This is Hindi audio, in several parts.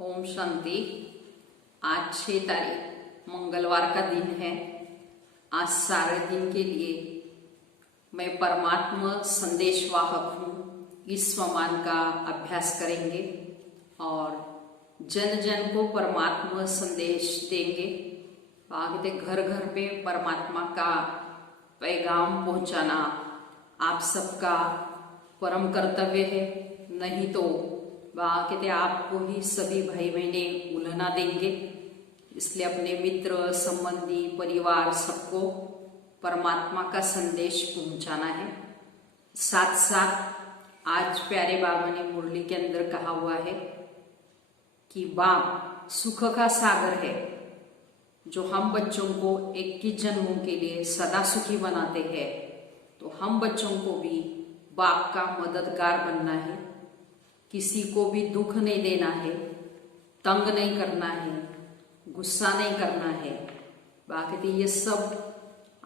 ओम शांति। आज 6 तारीख मंगलवार का दिन है। आज सारे दिन के लिए मैं परमात्मा संदेश वाहक हूँ, इस स्वमान का अभ्यास करेंगे और जन जन को परमात्मा संदेश देंगे। आगे घर घर पे परमात्मा का पैगाम पहुँचाना आप सबका परम कर्तव्य है। नहीं तो कहते आपको ही सभी भाई बहने उल्हना देंगे। इसलिए अपने मित्र, संबंधी, परिवार सबको परमात्मा का संदेश पहुंचाना है। साथ साथ आज प्यारे बाबा ने मुरली के अंदर कहा हुआ है कि बाप सुख का सागर है, जो हम बच्चों को 21 जन्मों के लिए सदा सुखी बनाते हैं। तो हम बच्चों को भी बाप का मददगार बनना है। किसी को भी दुख नहीं देना है, तंग नहीं करना है, गुस्सा नहीं करना है। बाकी ये सब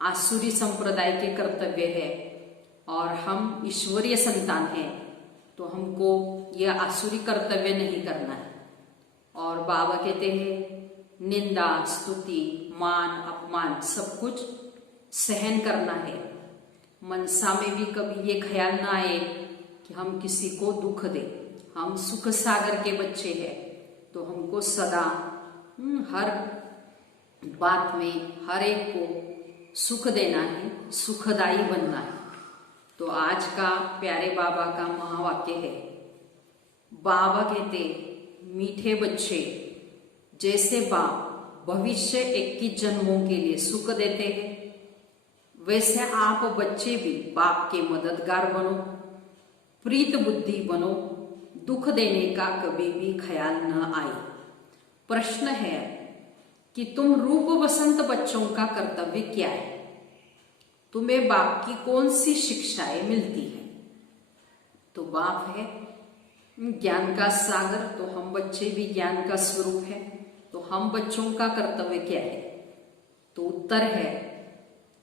आसुरी संप्रदाय के कर्तव्य है और हम ईश्वरीय संतान हैं, तो हमको यह आसुरी कर्तव्य नहीं करना है। और बाबा कहते हैं निंदा, स्तुति, मान, अपमान सब कुछ सहन करना है। मनसा में भी कभी ये ख्याल ना आए कि हम किसी को दुख दें। हम सुख सागर के बच्चे हैं, तो हमको सदा हर बात में हर एक को सुख देना है, सुखदाई बनना है। तो आज का प्यारे बाबा का महावाक्य है। बाबा कहते मीठे बच्चे, जैसे बाप भविष्य 21 जन्मों के लिए सुख देते हैं, वैसे आप बच्चे भी बाप के मददगार बनो, प्रीत बुद्धि बनो, दुख देने का कभी भी ख्याल न आए। प्रश्न है कि तुम रूप बसंत बच्चों का कर्तव्य क्या है? तुम्हें बाप की कौन सी शिक्षाएं मिलती हैं? तो बाप है ज्ञान का सागर, तो हम बच्चे भी ज्ञान का स्वरूप है। तो हम बच्चों का कर्तव्य क्या है? तो उत्तर है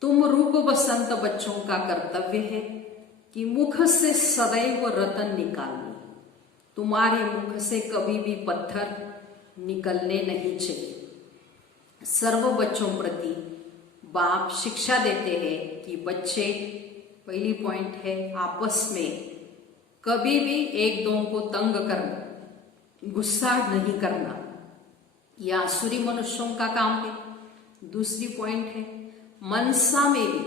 तुम रूप बसंत बच्चों का कर्तव्य है कि मुख से सदैव रतन निकालनी। तुम्हारे मुख से कभी भी पत्थर निकलने नहीं चाहिए। सर्व बच्चों प्रति बाप शिक्षा देते हैं कि बच्चे, पहली पॉइंट है आपस में कभी भी एक दो को तंग करना, गुस्सा नहीं करना, यह आसुरी मनुष्यों का काम है। दूसरी पॉइंट है मनसा में भी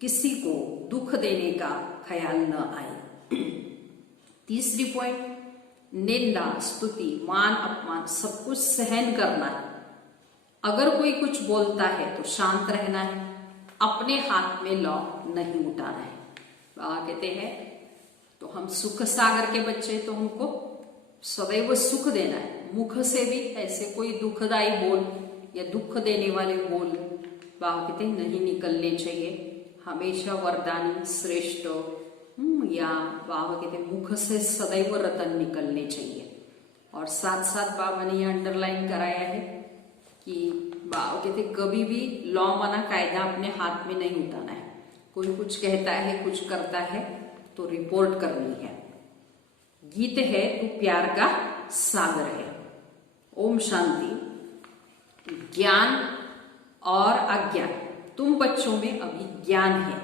किसी को दुख देने का ख्याल न आए। तीसरी पॉइंट निंदा, स्तुति, मान, अपमान सब कुछ सहन करना है। अगर कोई कुछ बोलता है तो शांत रहना है, अपने हाथ में लौ नहीं उठाना है। बाबा कहते हैं तो हम सुख सागर के बच्चे, तो हमको सदैव सुख देना है। मुख से भी ऐसे कोई दुखदाई बोल या दुख देने वाले बोल बाबा कहते नहीं निकलने चाहिए। हमेशा वरदानी, श्रेष्ठ या बाबा कहते मुख से सदैव रतन निकलने चाहिए। और साथ साथ बाबा ने यह अंडरलाइन कराया है कि बाबा कहते कभी भी लॉ मना कायदा अपने हाथ में नहीं उठाना है। कोई कुछ कहता है, कुछ करता है तो रिपोर्ट करनी है। गीत है तो प्यार का सागर है। ओम शांति। ज्ञान और अज्ञान, तुम बच्चों में अभी ज्ञान है।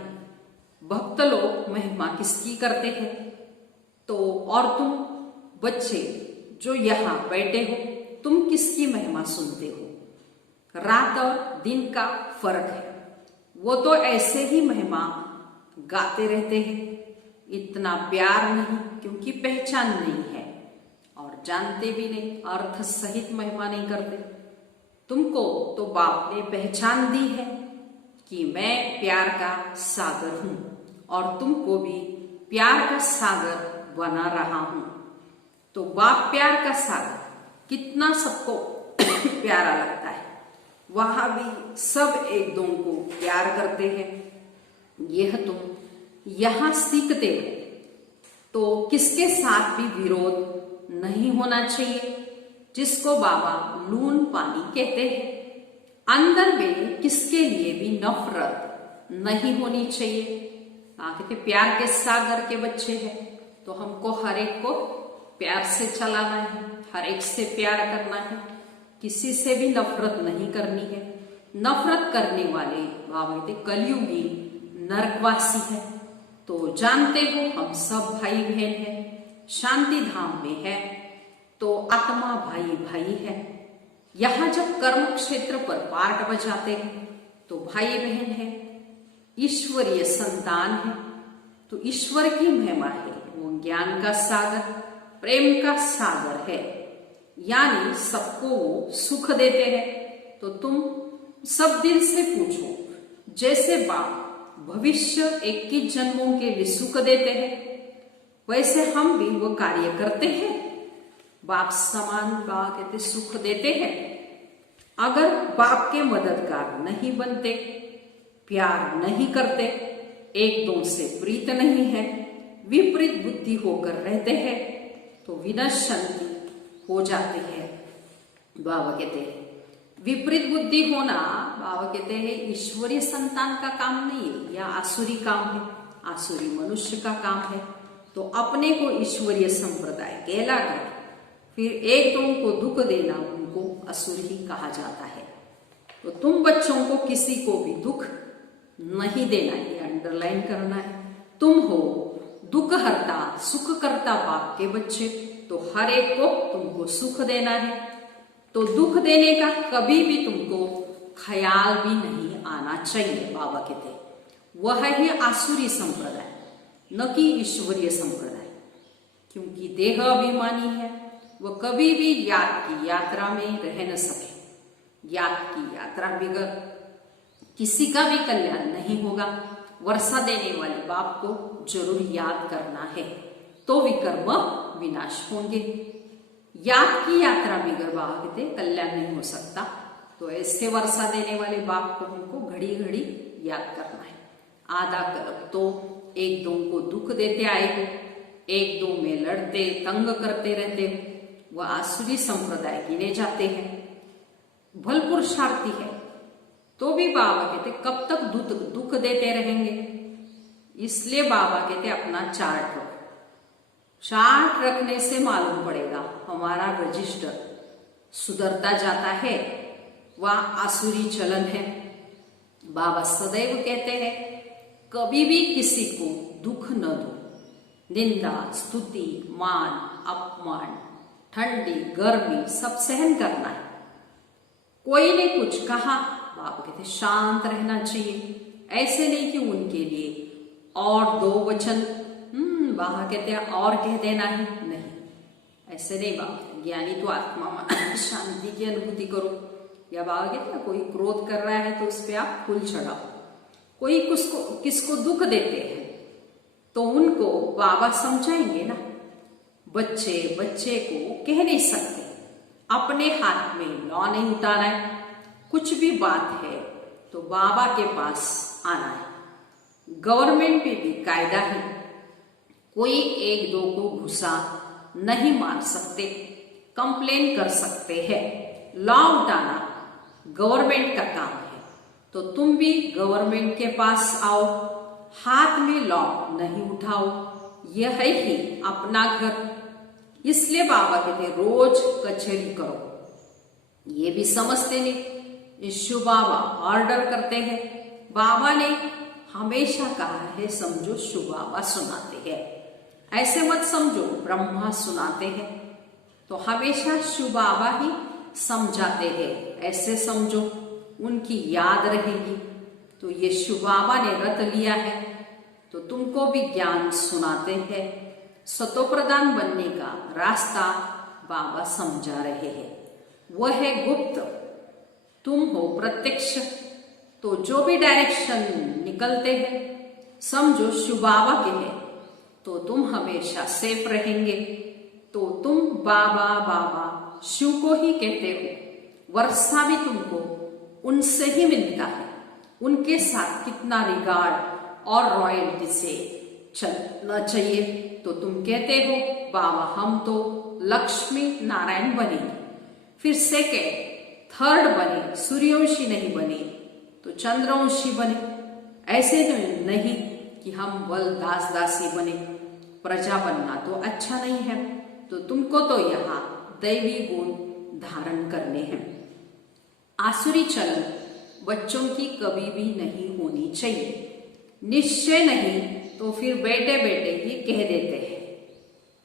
भक्त लोग महिमा किसकी करते हैं? तो और तुम बच्चे जो यहाँ बैठे हो, तुम किसकी महिमा सुनते हो? रात और दिन का फर्क है। वो तो ऐसे ही महिमा गाते रहते हैं, इतना प्यार नहीं, क्योंकि पहचान नहीं है और जानते भी नहीं, अर्थ सहित महिमा नहीं करते। तुमको तो बाप ने पहचान दी है कि मैं प्यार का सागर हूं और तुमको भी प्यार का सागर बना रहा हूं। तो बाप प्यार का सागर कितना सबको प्यारा लगता है। वहां भी सब एक दो को प्यार करते हैं। यह तुम यहां सीखते हो, तो किसके साथ भी विरोध नहीं होना चाहिए, जिसको बाबा लून पानी कहते हैं। अंदर में किसके लिए भी नफरत नहीं होनी चाहिए। कहते प्यार के सागर के बच्चे हैं, तो हमको हर एक को प्यार से चलाना है, हर एक से प्यार करना है, किसी से भी नफरत नहीं करनी है। नफरत करने वाले बाबा कहते कलयुगी नरकवासी है। तो जानते हो हम सब भाई बहन हैं, शांति धाम में है तो आत्मा भाई भाई है। यहाँ जब कर्म क्षेत्र पर पार्ट बजाते हैं तो भाई बहन है, ईश्वरीय संतान है। तो ईश्वर की महिमा है, वो ज्ञान का सागर, प्रेम का सागर है, यानी सबको वो सुख देते हैं। तो तुम सब दिल से पूछो, जैसे बाप भविष्य 21 जन्मों के लिए सुख देते हैं, वैसे हम भी वो कार्य करते हैं। बाप समान बाप कहते सुख देते हैं। अगर बाप के मददगार नहीं बनते, प्यार नहीं करते, एक दो से प्रीत नहीं है, विपरीत बुद्धि होकर रहते हैं, तो विनश्यंति हो जाती है। बाबा कहते हैं विपरीत बुद्धि होना, बाबा कहते हैं ईश्वरीय संतान का काम नहीं है, या आसुरी काम है, आसुरी मनुष्य का काम है। तो अपने को ईश्वरीय संप्रदाय कहलाकर फिर एक दो को दुख देना, उनको असुर ही कहा जाता है। तो तुम बच्चों को किसी को भी दुख नहीं देना, ये अंडरलाइन करना है। तुम हो दुख हरता सुख करता बाप के बच्चे, तो हर एक को तुमको सुख देना है। तो दुख देने का कभी भी तुमको ख्याल भी नहीं आना चाहिए। बाबा कहते वह है आसुरी संप्रदाय, न कि ईश्वरीय संप्रदाय। क्योंकि देह अभिमानी है, वह कभी भी याद की यात्रा में रह न सके। याद की यात्रा बगैर किसी का भी कल्याण नहीं होगा। वर्षा देने वाले बाप को जरूर याद करना है, तो विकर्म विनाश होंगे। याद की यात्रा बगैर बाबा कहते कल्याण नहीं हो सकता। तो ऐसे वर्षा देने वाले बाप को हमको घड़ी घड़ी याद करना है। आधा कल्प तो एक दो को दुख देते आए हो, एक दो में लड़ते तंग करते रहते हो, वह आसुरी संप्रदाय गिने जाते हैं। भल पुरुषार्थी है तो भी बाबा कहते कब तक दुख देते रहेंगे। इसलिए बाबा कहते अपना चार्ट रखो। चार्ट रखने से मालूम पड़ेगा हमारा रजिस्टर सुधरता जाता है, वह आसुरी चलन है। बाबा सदैव कहते हैं कभी भी किसी को दुख न दो। निंदा स्तुति मान अपमान ठंडी गर्मी सब सहन करना है। कोई ने कुछ कहा, बाबा कहते शांत रहना चाहिए। ऐसे नहीं कि उनके लिए और दो वचन बाबा कहते हैं और कह देना है, नहीं ऐसे नहीं। बाबा ज्ञानी तो आत्मा में शांति की अनुभूति करो। या बाबा कहते हैं कोई क्रोध कर रहा है तो उस पर आप फूल चढ़ाओ। कोई किसको दुख देते हैं तो उनको बाबा समझाएंगे ना। बच्चे को कह नहीं सकते, अपने हाथ में लॉ नहीं उठाना है। कुछ भी बात है तो बाबा के पास आना है। गवर्नमेंट पे भी कायदा है, कोई एक दो को घुसा नहीं मार सकते, कंप्लेन कर सकते हैं। लॉ उठाना गवर्नमेंट का काम है। तो तुम भी गवर्नमेंट के पास आओ, हाथ में लॉ नहीं उठाओ। यह ही अपना घर। इसलिए बाबा कहते रोज कचहरी करो। ये भी समझते नहीं, शिव बाबा ऑर्डर करते हैं। बाबा ने हमेशा कहा है समझो शिव बाबा सुनाते हैं, ऐसे मत समझो ब्रह्मा सुनाते हैं। तो हमेशा शिव बाबा ही समझाते हैं, ऐसे समझो उनकी याद रहेगी। तो ये शिव बाबा ने रत लिया है तो तुमको भी ज्ञान सुनाते हैं। सतो प्रधान बनने का रास्ता बाबा समझा रहे हैं। वह है गुप्त, तुम हो प्रत्यक्ष। तो जो भी डायरेक्शन निकलते हैं समझो शिव बाबा के हैं, तो तुम हमेशा सेफ रहेंगे। तो तुम बाबा बाबा शिव को ही कहते हो। वर्षा भी तुमको उनसे ही मिलता है। उनके साथ कितना रिगार्ड और रॉयल्टी से चलना चाहिए। तो तुम कहते हो बाबा हम तो लक्ष्मी नारायण बने, फिर सेकेंड थर्ड बने, सूर्यवंशी नहीं बने तो चंद्रवंशी बने। ऐसे नहीं कि हम बल दास दासी बने। प्रजा बनना तो अच्छा नहीं है, तो तुमको तो यहाँ दैवी गुण धारण करने हैं। आसुरी चलन बच्चों की कभी भी नहीं होनी चाहिए। निश्चय नहीं तो फिर बैठे बैठे ही कह देते हैं,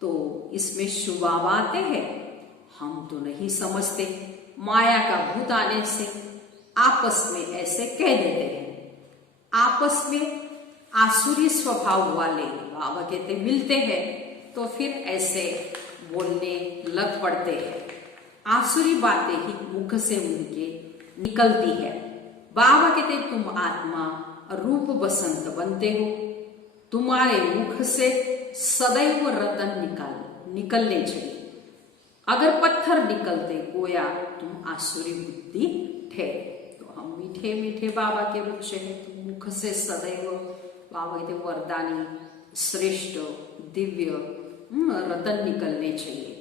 तो इसमें शुभाव आते हैं, हम तो नहीं समझते, माया का भूत आने से आपस में ऐसे कह देते हैं। आपस में आसुरी स्वभाव वाले बाबा कहते मिलते हैं तो फिर ऐसे बोलने लग पड़ते हैं। आसुरी बातें ही मुख से उनके निकलती है। बाबा कहते तुम आत्मा रूप बसंत बनते हो, तुम्हारे मुख से सदैव रतन निकलने चाहिए। अगर पत्थर निकलते गोया तुम आसुरी बुद्धि ठहरे। तो हम मीठे मीठे बाबा के वृक्ष हैं, तो मुख से सदैव बाबा कहते वरदानी श्रेष्ठ दिव्य रतन निकलने चाहिए,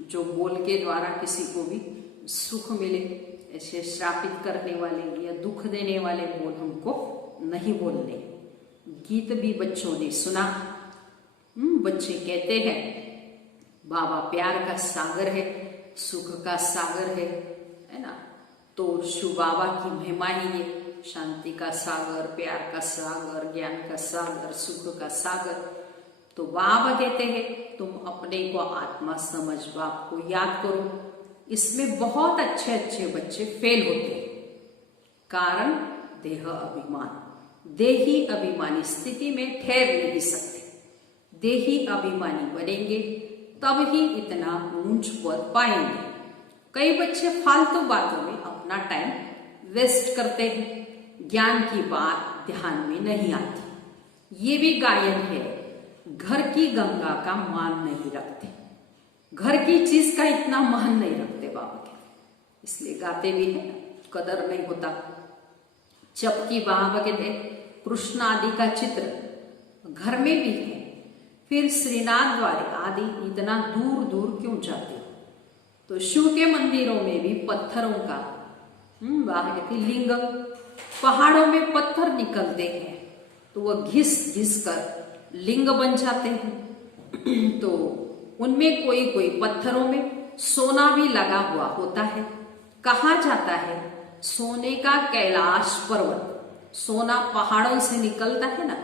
जो बोल के द्वारा किसी को भी सुख मिले। ऐसे श्रापित करने वाले या दुख देने वाले बोल हमको नहीं बोलने। गीत भी बच्चों ने सुना, बच्चे कहते हैं बाबा प्यार का सागर है, सुख का सागर है ना। तो शिव बाबा की महिमा ही ये, शांति का सागर, प्यार का सागर, ज्ञान का सागर, सुख का सागर। तो बाबा कहते हैं तुम अपने को आत्मा समझ, बाप को याद करो। इसमें बहुत अच्छे अच्छे बच्चे फेल होते हैं, कारण देह अभिमान। देही अभिमानी स्थिति में ठहर नहीं सकते। देही अभिमानी बनेंगे तब ही इतना ऊंच पद पाएंगे। कई बच्चे फालतू बातों में अपना टाइम वेस्ट करते हैं, ज्ञान की बात ध्यान में नहीं आती। ये भी गायन है, घर की गंगा का मान नहीं रखते, घर की चीज का इतना मान नहीं रखते बाबा के, इसलिए गाते भी है, कदर नहीं होता। जबकि बाबा कहते कृष्ण आदि का चित्र घर में भी है, फिर श्रीनाथ द्वारे आदि इतना दूर दूर क्यों जाते हो। तो शिव के मंदिरों में भी पत्थरों का बाबा कहते लिंग, पहाड़ों में पत्थर निकलते हैं तो वह घिस घिस कर लिंग बन जाते हैं। तो उनमें कोई कोई पत्थरों में सोना भी लगा हुआ होता है। कहा जाता है सोने का कैलाश पर्वत, सोना पहाड़ों से निकलता है ना,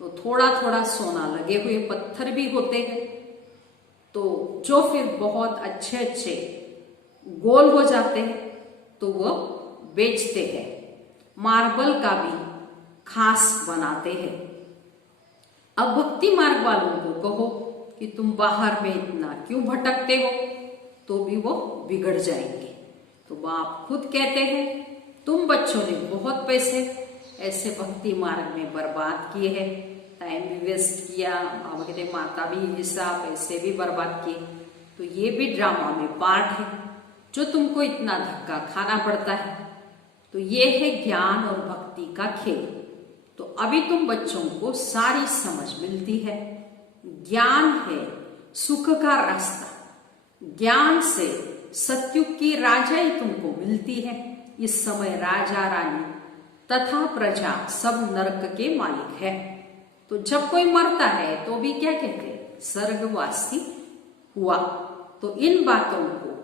तो थोड़ा थोड़ा सोना लगे हुए पत्थर भी होते हैं। तो जो फिर बहुत अच्छे अच्छे गोल हो जाते हैं तो वो बेचते हैं। मार्बल का भी खास बनाते हैं। अब भक्ति मार्ग वालों को कहो कि तुम बाहर में इतना क्यों भटकते हो, तो भी वो बिगड़ जाएंगे। तो बाप खुद कहते हैं तुम बच्चों ने बहुत पैसे ऐसे भक्ति मार्ग में बर्बाद किए हैं, टाइम भी वेस्ट किया, बाबा कहते माता भी हिस्सा, पैसे भी बर्बाद किए। तो ये भी ड्रामा में पार्ट है जो तुमको इतना धक्का खाना पड़ता है। तो ये है ज्ञान और भक्ति का खेल। तो अभी तुम बच्चों को सारी समझ मिलती है। ज्ञान है सुख का रास्ता, ज्ञान से सत्युग की राजाई तुमको मिलती है। इस समय राजा रानी तथा प्रजा सब नरक के मालिक है। तो जब कोई मरता है तो भी क्या कहते हैं, स्वर्गवासी हुआ। तो इन बातों को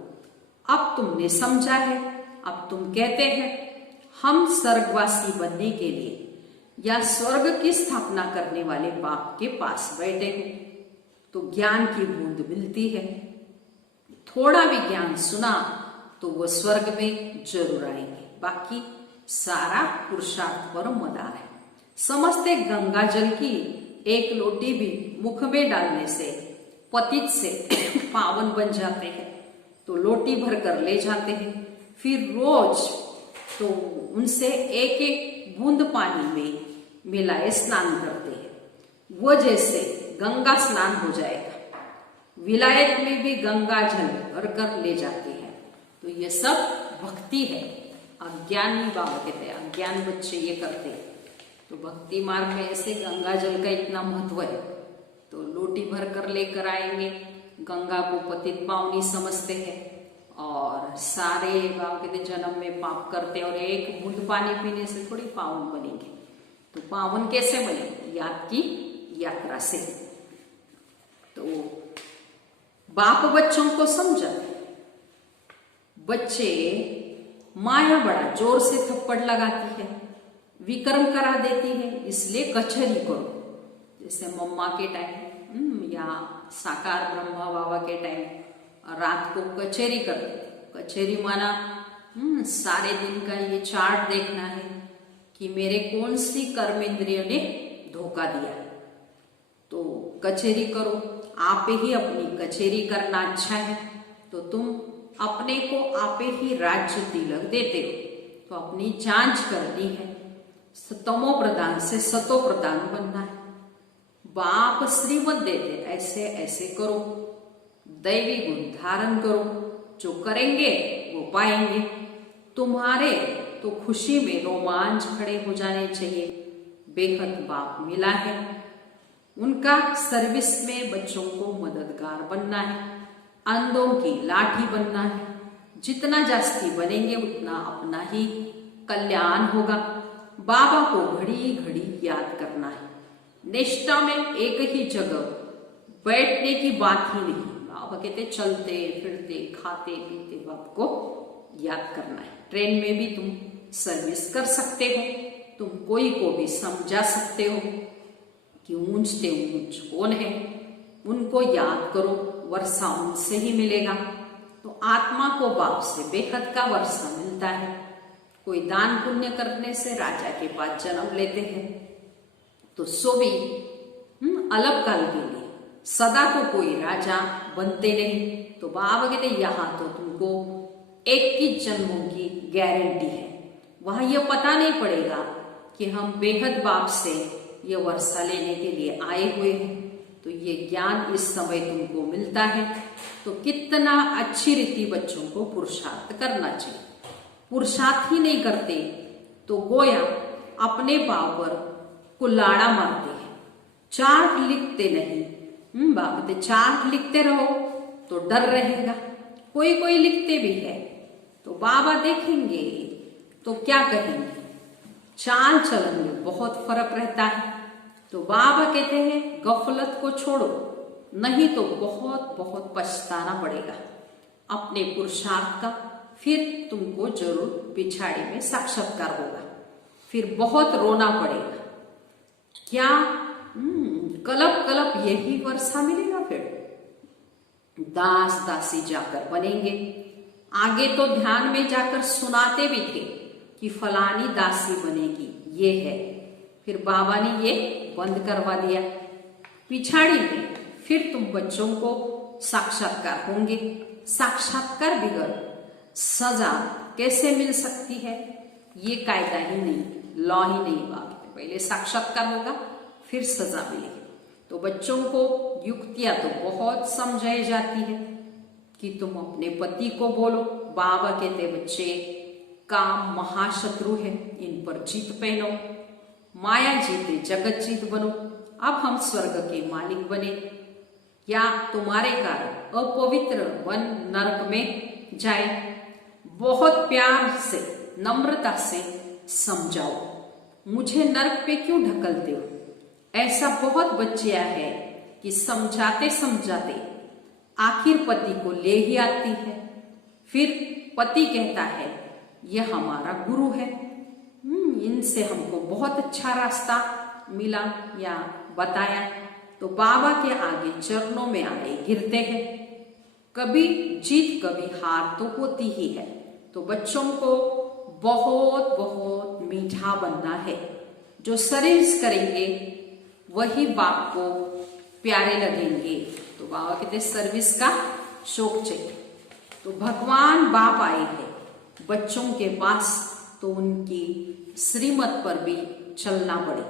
अब तुमने समझा है। अब तुम कहते हैं हम स्वर्गवासी बनने के लिए या स्वर्ग की स्थापना करने वाले बाप के पास बैठे हैं, तो ज्ञान की बूंद मिलती है। थोड़ा भी ज्ञान सुना तो वो स्वर्ग में जरूर आएंगे। बाकी सारा पुरुषार्थ पर मदार है। समझते गंगा जल की एक लोटी भी मुख में डालने से पतित से पावन बन जाते हैं। तो लोटी भर कर ले जाते हैं, फिर रोज तो उनसे एक एक बूंद पानी में मिलाए स्नान करते हैं। वो जैसे गंगा स्नान हो जाएगा। विलायत में भी गंगा जल भर कर ले जाते हैं। तो ये सब भक्ति है। अज्ञानी बाबा कहते हैं अज्ञान बच्चे ये करते हैं। तो भक्ति मार्ग में ऐसे गंगा जल का इतना महत्व है। तो लोटी भर कर लेकर आएंगे, गंगा को पतित पावनी समझते हैं और सारे बाबा कहते जन्म में पाप करते हैं और एक बूंद पानी पीने से थोड़ी पावन बनेंगे। तो पावन कैसे बने, याद की यात्रा से। तो बाप बच्चों को समझाते हैं। बच्चे माया बड़ा जोर से थप्पड़ लगाती है, विक्रम करा देती है, इसलिए कचहरी करो। जैसे मम्मा के टाइम या साकार ब्रह्मा बाबा के टाइम रात को कचहरी करते थे। कचहरी माना सारे दिन का ये चार्ट देखना है कि मेरे कौन सी कर्म इंद्रियों ने धोखा दिया। तो कचहरी करो, आप ही अपनी कचहरी करना अच्छा है तो तुम अपने को आप ही राज्य तिलक देते हो, तो अपनी जांच करनी है। तमो प्रधान से सतो प्रधान बनना है। बाप श्रीमत देते ऐसे ऐसे करो, दैवी गुण धारण करो, जो करेंगे वो पाएंगे। तुम्हारे तो खुशी में रोमांच खड़े हो जाने चाहिए। बेहद बाप मिला है, उनका सर्विस में बच्चों को मददगार बनना है, अंधों की लाठी बनना है। जितना जास्ती बनेंगे उतना अपना ही कल्याण होगा। बाबा को घड़ी घड़ी याद करना है। निष्ठा में एक ही जगह बैठने की बात ही नहीं। बाबा कहते चलते फिरते खाते पीते बाप को याद करना है। ट्रेन में भी तुम सर्विस कर सकते हो, तुम कोई को भी समझा सकते हो कि ऊंच से ऊंच कौन है, उनको याद करो, वर्षा उनसे ही मिलेगा। तो आत्मा को बाप से बेहद का वर्षा मिलता है। कोई दान पुण्य करने से राजा के पास जन्म लेते हैं, तो सो भी अलग काल के लिए, सदा तो कोई राजा बनते नहीं। तो बाबा कहते यहाँ तो तुमको 21 जन्मों की गारंटी है। वहां यह पता नहीं पड़ेगा कि हम बेहद बाप से ये वर्षा लेने के लिए आए हुए हैं। तो ये ज्ञान इस समय तुमको मिलता है, तो कितना अच्छी रीति बच्चों को पुरुषार्थ करना चाहिए। पुरुषार्थ ही नहीं करते तो गोया अपने पाव पर कुल्हाड़ा मारते हैं। चार्ट लिखते नहीं, बाबा चार्ट लिखते रहो तो डर रहेगा। कोई कोई लिखते भी है तो बाबा देखेंगे तो क्या कहेंगे। चाल चलन में बहुत फर्क रहता है। तो बाबा कहते हैं गफलत को छोड़ो, नहीं तो बहुत बहुत पछताना पड़ेगा अपने पुरुषार्थ का। फिर तुमको जरूर पिछाड़ी में साक्षात्कार होगा, फिर बहुत रोना पड़ेगा। क्या कलप कलप यही वर्षा मिलेगा? फिर दास दासी जाकर बनेंगे। आगे तो ध्यान में जाकर सुनाते भी थे कि फलानी दासी बनेगी, ये है। फिर बाबा ने ये बंद करवा दिया। पिछाड़ी में फिर तुम बच्चों को साक्षात्कार होंगे। साक्षात्कार बिगड़ सजा कैसे मिल सकती है? ये कायदा ही नहीं, लॉ ही नहीं। बाबा पहले साक्षात्कार होगा फिर सजा मिलेगी। तो बच्चों को युक्तियां तो बहुत समझाई जाती है कि तुम अपने पति को बोलो। बाबा कहते बच्चे काम महाशत्रु है, इन पर जीत पहनो। माया जीते जगत जीत बनो। अब हम स्वर्ग के मालिक बने, या तुम्हारे कारण अपवित्र वन नरक में जाए। बहुत प्यार से नम्रता से समझाओ, मुझे नरक पे क्यों ढकलते हो? ऐसा बहुत बच्चियां है कि समझाते समझाते आखिर पति को ले ही आती है। फिर पति कहता है यह हमारा गुरु है, इनसे हमको बहुत अच्छा रास्ता मिला या बताया। तो बाबा के आगे चरणों में आए गिरते हैं। कभी जीत कभी हार तो होती ही है। तो बच्चों को बहुत बहुत मीठा बनना है। जो सर्विस करेंगे वही बाप को प्यारे लगेंगे। तो बाबा कहते सर्विस का शौक चाहिए। तो भगवान बाप आए हैं बच्चों के पास, तो उनकी श्रीमत पर भी चलना पड़े।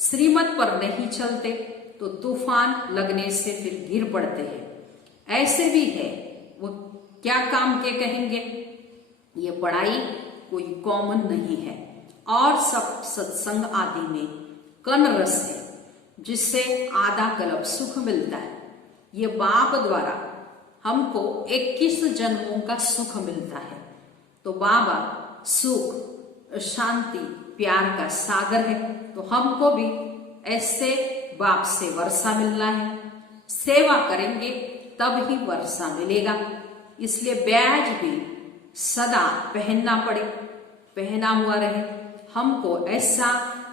श्रीमत पर नहीं चलते तो तूफान लगने से फिर गिर पड़ते हैं। ऐसे भी है, वो क्या काम के कहेंगे। ये पढ़ाई कोई कॉमन नहीं है, और सब सत्संग आदि में कन रस है, जिससे आधा कल्प सुख मिलता है। ये बाप द्वारा हमको 21 जन्मों का सुख मिलता है। तो बाबा सुख शांति प्यार का सागर है। तो हमको भी ऐसे बाप से वर्षा मिलना है। सेवा करेंगे तब ही वर्षा मिलेगा। इसलिए बैज भी सदा पहनना पहना हुआ रहे। हमको ऐसा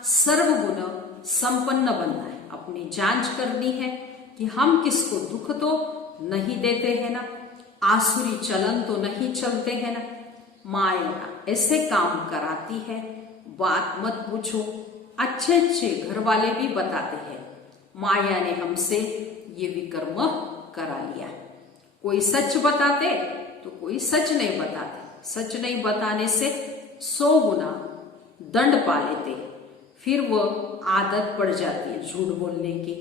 सर्वगुण संपन्न बनना है, अपनी जांच करनी है कि हम किसको दुख तो नहीं देते हैं ना, आसुरी चलन तो नहीं चलते हैं ना। माया ऐसे काम कराती है, बात मत पूछो। अच्छे अच्छे घर वाले भी बताते हैं माया ने हमसे ये विकर्म करा लिया। कोई सच बताते तो कोई सच नहीं बताते। सच नहीं बताने से 100 गुना दंड पा लेते, फिर वो आदत पड़ जाती है झूठ बोलने की।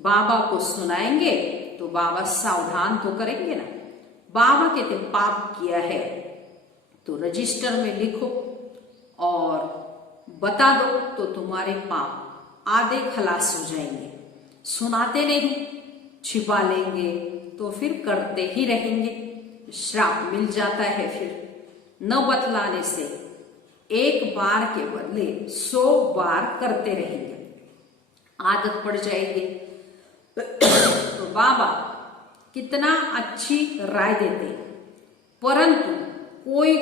बाबा को सुनाएंगे तो बाबा सावधान तो करेंगे ना। बाबा कहते पाप किया है तो रजिस्टर में लिखो और बता दो तो तुम्हारे पाप आधे खलास हो जाएंगे। सुनाते नहीं, छिपा लेंगे तो फिर करते ही रहेंगे, श्राप मिल जाता है। फिर न बतलाने से एक बार के बदले 100 बार करते रहेंगे, आदत पड़ जाएगी। तो बाबा कितना अच्छी राय देते, परंतु कोई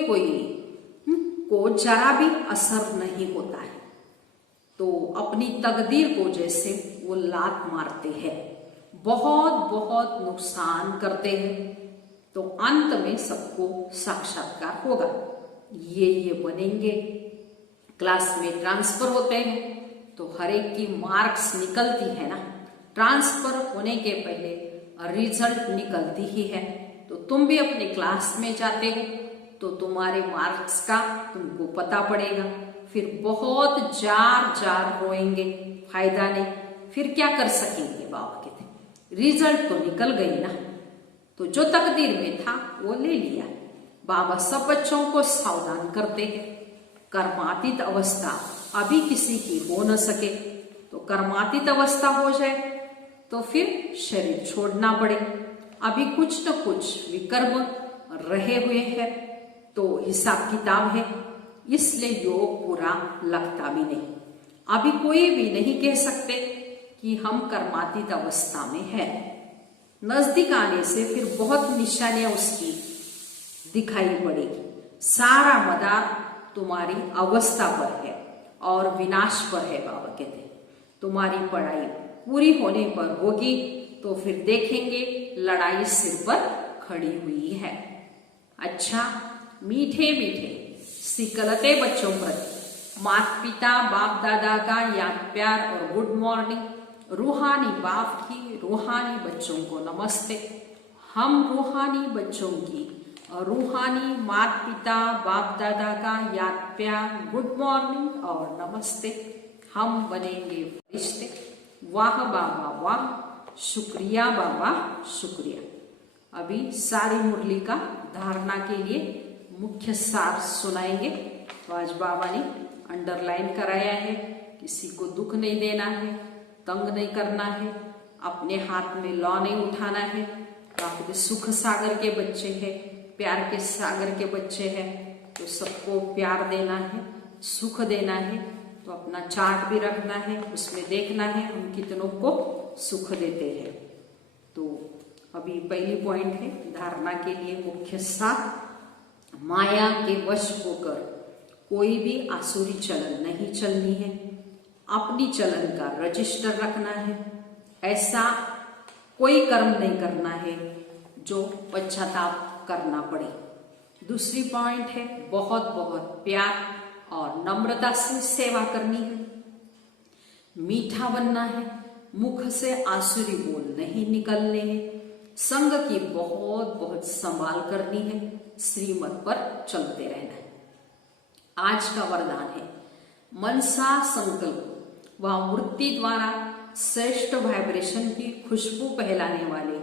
को जरा भी असर नहीं होता है। तो अपनी तकदीर को जैसे वो लात मारते हैं, बहुत बहुत नुकसान करते हैं। तो अंत में सबको साक्षात्कार होगा, ये बनेंगे। क्लास में ट्रांसफर होते हैं तो हर एक की मार्क्स निकलती है ना, ट्रांसफर होने के पहले रिजल्ट निकलती ही है। तो तुम भी अपने क्लास में जाते हो तो तुम्हारे मार्क्स का तुमको पता पड़ेगा। फिर बहुत जार रोएंगे, फायदा नहीं, फिर क्या कर सकेंगे। बाबा कहते रिजल्ट तो निकल गई ना, तो जो तकदीर में था वो ले लिया। बाबा सब बच्चों को सावधान करते हैं, कर्मातीत अवस्था अभी किसी की हो न सके। तो कर्मातीत अवस्था हो जाए तो फिर शरीर छोड़ना पड़े। अभी कुछ न कुछ विकर्म रहे हुए हैं तो हिसाब किताब है, इसलिए योग पूरा लगता भी नहीं। अभी कोई भी नहीं कह सकते कि हम कर्मातीत अवस्था में है। नजदीक आने से फिर बहुत निशानियां उसकी दिखाई पड़ेगी। सारा मदार तुम्हारी अवस्था पर है और विनाश पर है। बाबा कहते हैं तुम्हारी पढ़ाई पूरी होने पर होगी तो फिर देखेंगे लड़ाई सिर पर खड़ी हुई है। अच्छा, मीठे मीठे सिकलते बच्चों पर माता पिता बाप दादा का याद प्यार और गुड मॉर्निंग। रूहानी बाप की रूहानी बच्चों को नमस्ते। हम रूहानी बच्चों की और रूहानी माता पिता बाप दादा का याद प्यार गुड मॉर्निंग और नमस्ते। हम बनेंगे फरिश्ते। वाह बाबा वाह, शुक्रिया बाबा शुक्रिया। अभी सारी मुरली का धारणा के लिए मुख्य सार सुनाएंगे। तो आज बाबा ने अंडरलाइन कराया है, किसी को दुख नहीं देना है, तंग नहीं करना है, अपने हाथ में लौ नहीं उठाना है। तो आप सुख सागर के बच्चे हैं, प्यार के सागर के बच्चे हैं, तो सबको प्यार देना है, सुख देना है। तो अपना चार्ट भी रखना है, उसमें देखना है हम कितनों को सुख देते हैं। तो अभी पहली पॉइंट है धारणा के लिए मुख्य सार, माया के वश होकर कोई भी आसुरी चलन नहीं चलनी है। अपनी चलन का रजिस्टर रखना है। ऐसा कोई कर्म नहीं करना है जो पश्चाताप करना पड़े। दूसरी पॉइंट है बहुत बहुत प्यार और नम्रता से सेवा करनी है। मीठा बनना है, मुख से आसुरी बोल नहीं निकलने हैं। संग की बहुत बहुत संभाल करनी है, श्रीमत पर चलते रहना है। आज का वरदान है मनसा संकल्प व वृत्ति द्वारा श्रेष्ठ वाइब्रेशन की खुशबू फैलाने वाले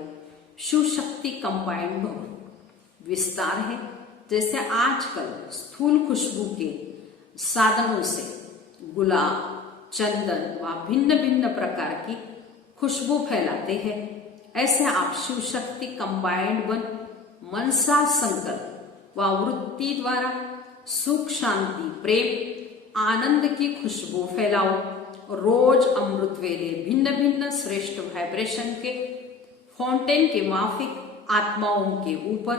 शिव शक्ति कंबाइंड भवन। विस्तार है जैसे आजकल स्थूल खुशबू के साधनों से गुलाब, चंदन व भिन्न भिन्न प्रकार की खुशबू फैलाते हैं, ऐसे आप शिव शक्ति कंबाइंड बन मनसा संकल्प व वृत्ति द्वारा सुख, शांति, प्रेम, आनंद की खुशबू फैलाओ। रोज अमृत वेले भिन्न भिन्न श्रेष्ठ वाइब्रेशन के फाउंटेन के माफिक आत्माओं के ऊपर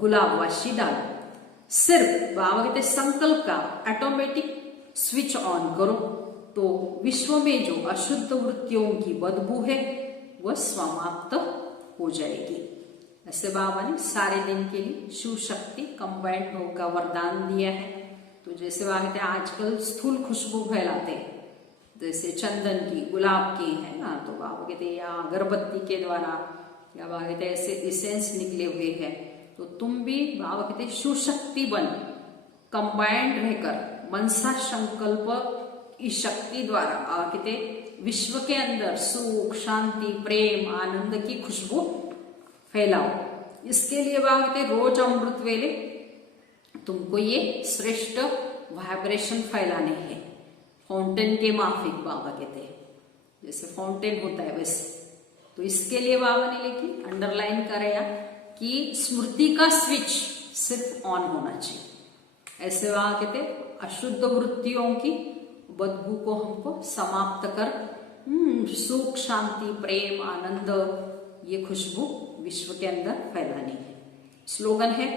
गुलाबवाशी डालो। सिर्फ बाबा कहते संकल्प का ऑटोमेटिक स्विच ऑन करो तो विश्व में जो अशुद्ध वृत्तियों की बदबू है वह समाप्त हो जाएगी। ऐसे बाबा ने सारे दिन के लिए शिव शक्ति कंबाइंड योग का वरदान दिया है। तो जैसे बाबा कहते हैं आजकल स्थूल खुशबू फैलाते हैं, जैसे चंदन की, गुलाब की है ना, तो बाबा कहते हैं या अगरबत्ती के द्वारा या बाबा कहते हैं ऐसे इसेंस निकले हुए हैं, तो तुम भी बाबा कहते हैं शिव शक्ति बन कंबाइंड रहकर मनसा संकल्प इस शक्ति द्वारा बाबा कहते विश्व के अंदर सुख, शांति, प्रेम, आनंद की खुशबू फैलाओ। इसके लिए बाबा कहते रोज अमृत वेले तुमको ये श्रेष्ठ वाइब्रेशन फैलाने हैं। फाउंटेन के माफिक बाबा कहते हैं, जैसे फाउंटेन होता है वैसे। तो इसके लिए बाबा ने लिखी अंडरलाइन कराया कि स्मृति का स्विच सिर्फ ऑन होना चाहिए। ऐसे बाबा कहते अशुद्ध वृत्तियों की बदबू को हमको समाप्त कर सुख, शांति, प्रेम, आनंद ये खुशबू विश्व के अंदर फैलानी है। स्लोगन है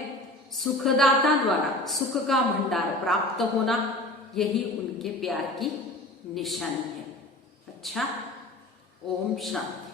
सुखदाता द्वारा सुख का भंडार प्राप्त होना, यही उनके प्यार की निशानी है। अच्छा, ओम शांति।